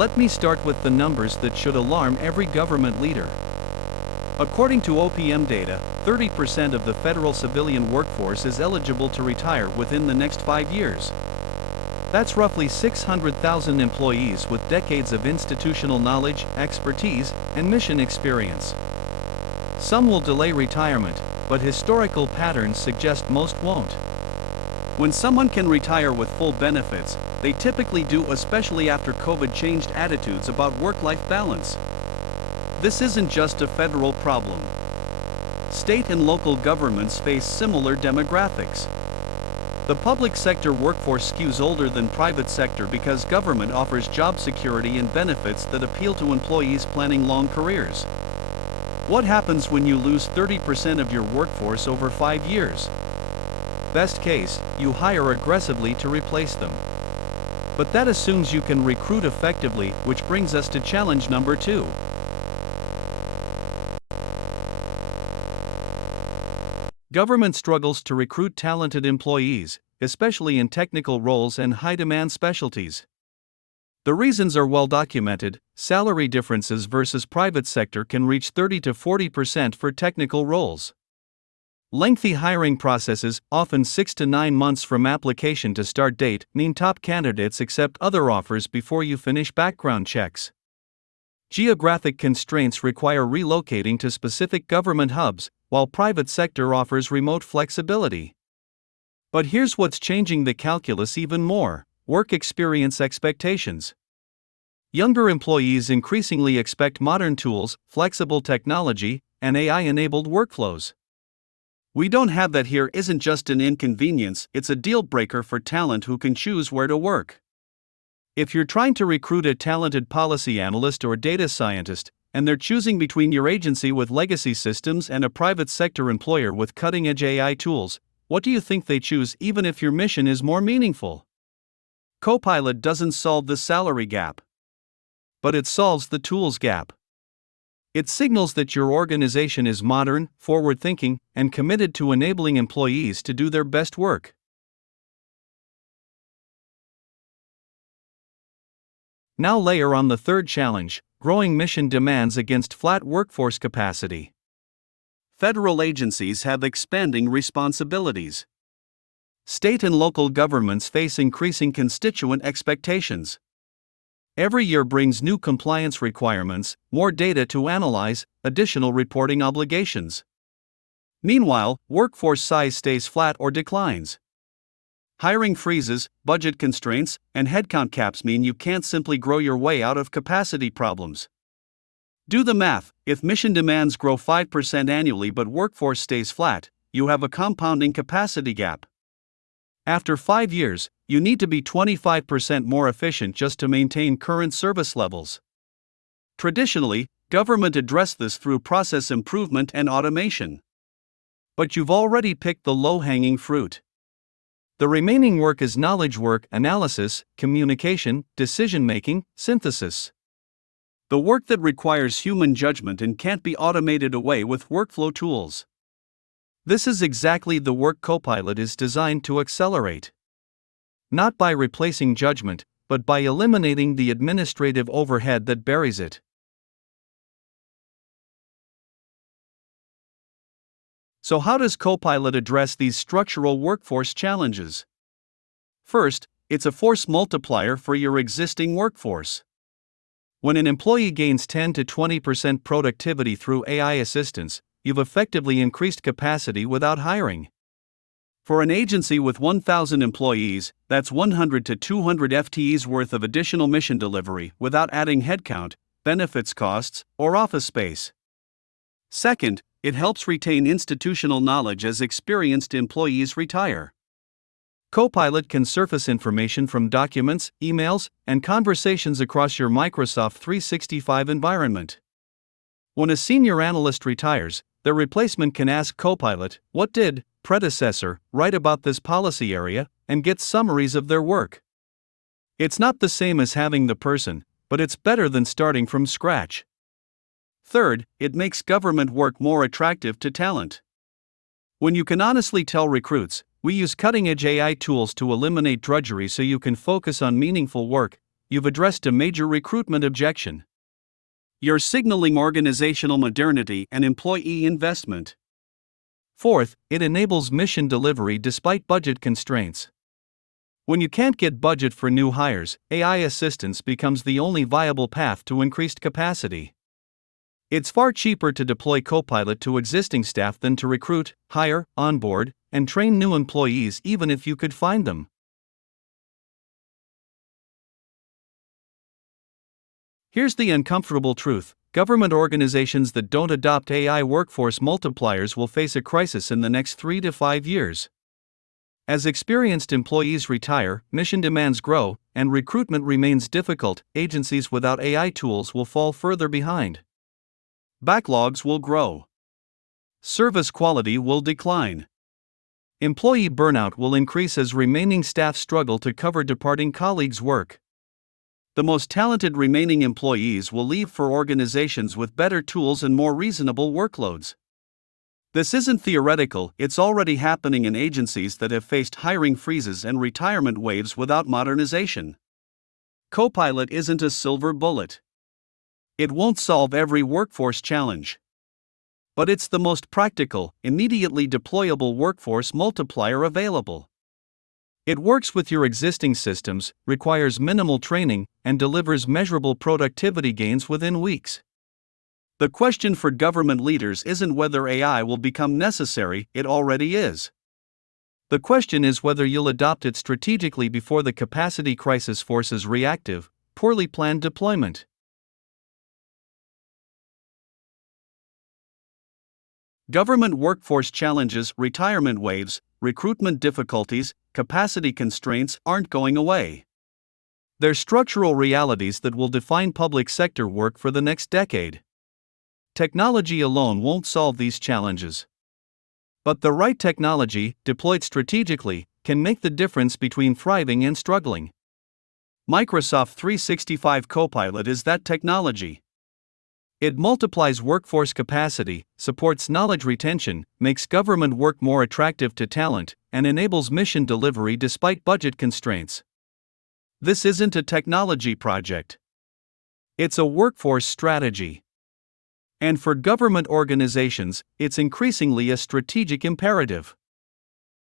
Let me start with the numbers that should alarm every government leader. According to OPM data, 30% of the federal civilian workforce is eligible to retire within the next 5 years. That's roughly 600,000 employees with decades of institutional knowledge, expertise, and mission experience. Some will delay retirement, but historical patterns suggest most won't. When someone can retire with full benefits, they typically do, especially after COVID changed attitudes about work-life balance. This isn't just a federal problem. State and local governments face similar demographics. The public sector workforce skews older than private sector because government offers job security and benefits that appeal to employees planning long careers. What happens when you lose 30% of your workforce over 5 years? Best case, you hire aggressively to replace them. But that assumes you can recruit effectively, which brings us to challenge number 2. Government struggles to recruit talented employees, especially in technical roles and high-demand specialties. The reasons are well documented. Salary differences versus private sector can reach 30 to 40% for technical roles. Lengthy hiring processes, often 6 to 9 months from application to start date, mean top candidates accept other offers before you finish background checks. Geographic constraints require relocating to specific government hubs, while private sector offers remote flexibility. But here's what's changing the calculus even more: work experience expectations. Younger employees increasingly expect modern tools, flexible technology, and AI-enabled workflows. "We don't have that here" isn't just an inconvenience, it's a deal breaker for talent who can choose where to work. If you're trying to recruit a talented policy analyst or data scientist, and they're choosing between your agency with legacy systems and a private sector employer with cutting-edge AI tools, what do you think they choose, even if your mission is more meaningful? Copilot doesn't solve the salary gap, but it solves the tools gap. It signals that your organization is modern, forward-thinking, and committed to enabling employees to do their best work. Now layer on the third challenge: growing mission demands against flat workforce capacity. Federal agencies have expanding responsibilities. State and local governments face increasing constituent expectations. Every year brings new compliance requirements, more data to analyze, additional reporting obligations. Meanwhile, workforce size stays flat or declines. Hiring freezes, budget constraints, and headcount caps mean you can't simply grow your way out of capacity problems. Do the math: if mission demands grow 5% annually but workforce stays flat, you have a compounding capacity gap. After 5 years, you need to be 25% more efficient just to maintain current service levels. Traditionally, government addressed this through process improvement and automation. But you've already picked the low-hanging fruit. The remaining work is knowledge work: analysis, communication, decision-making, synthesis. The work that requires human judgment and can't be automated away with workflow tools. This is exactly the work Copilot is designed to accelerate. Not by replacing judgment, but by eliminating the administrative overhead that buries it. So how does Copilot address these structural workforce challenges? First, it's a force multiplier for your existing workforce. When an employee gains 10 to 20% productivity through AI assistance, you've effectively increased capacity without hiring. For an agency with 1,000 employees, that's 100 to 200 FTEs worth of additional mission delivery without adding headcount, benefits costs, or office space. Second, it helps retain institutional knowledge as experienced employees retire. Copilot can surface information from documents, emails, and conversations across your Microsoft 365 environment. When a senior analyst retires, their replacement can ask Copilot, "What did predecessor write about this policy area?" and get summaries of their work. It's not the same as having the person, but it's better than starting from scratch. Third, it makes government work more attractive to talent. When you can honestly tell recruits, "We use cutting-edge AI tools to eliminate drudgery so you can focus on meaningful work," you've addressed a major recruitment objection. You're signaling organizational modernity and employee investment. Fourth, it enables mission delivery despite budget constraints. When you can't get budget for new hires, AI assistance becomes the only viable path to increased capacity. It's far cheaper to deploy Copilot to existing staff than to recruit, hire, onboard, and train new employees even if you could find them. Here's the uncomfortable truth: government organizations that don't adopt AI workforce multipliers will face a crisis in the next 3 to 5 years. As experienced employees retire, mission demands grow, and recruitment remains difficult, agencies without AI tools will fall further behind. Backlogs will grow. Service quality will decline. Employee burnout will increase as remaining staff struggle to cover departing colleagues' work. The most talented remaining employees will leave for organizations with better tools and more reasonable workloads. This isn't theoretical, it's already happening in agencies that have faced hiring freezes and retirement waves without modernization. Copilot isn't a silver bullet. It won't solve every workforce challenge. But it's the most practical, immediately deployable workforce multiplier available. It works with your existing systems, requires minimal training, and delivers measurable productivity gains within weeks. The question for government leaders isn't whether AI will become necessary, it already is. The question is whether you'll adopt it strategically before the capacity crisis forces reactive, poorly planned deployment. Government workforce challenges, retirement waves, recruitment difficulties, capacity constraints aren't going away. They're structural realities that will define public sector work for the next decade. Technology alone won't solve these challenges. But the right technology, deployed strategically, can make the difference between thriving and struggling. Microsoft 365 Copilot is that technology. It multiplies workforce capacity, supports knowledge retention, makes government work more attractive to talent, and enables mission delivery despite budget constraints. This isn't a technology project. It's a workforce strategy. And for government organizations, it's increasingly a strategic imperative.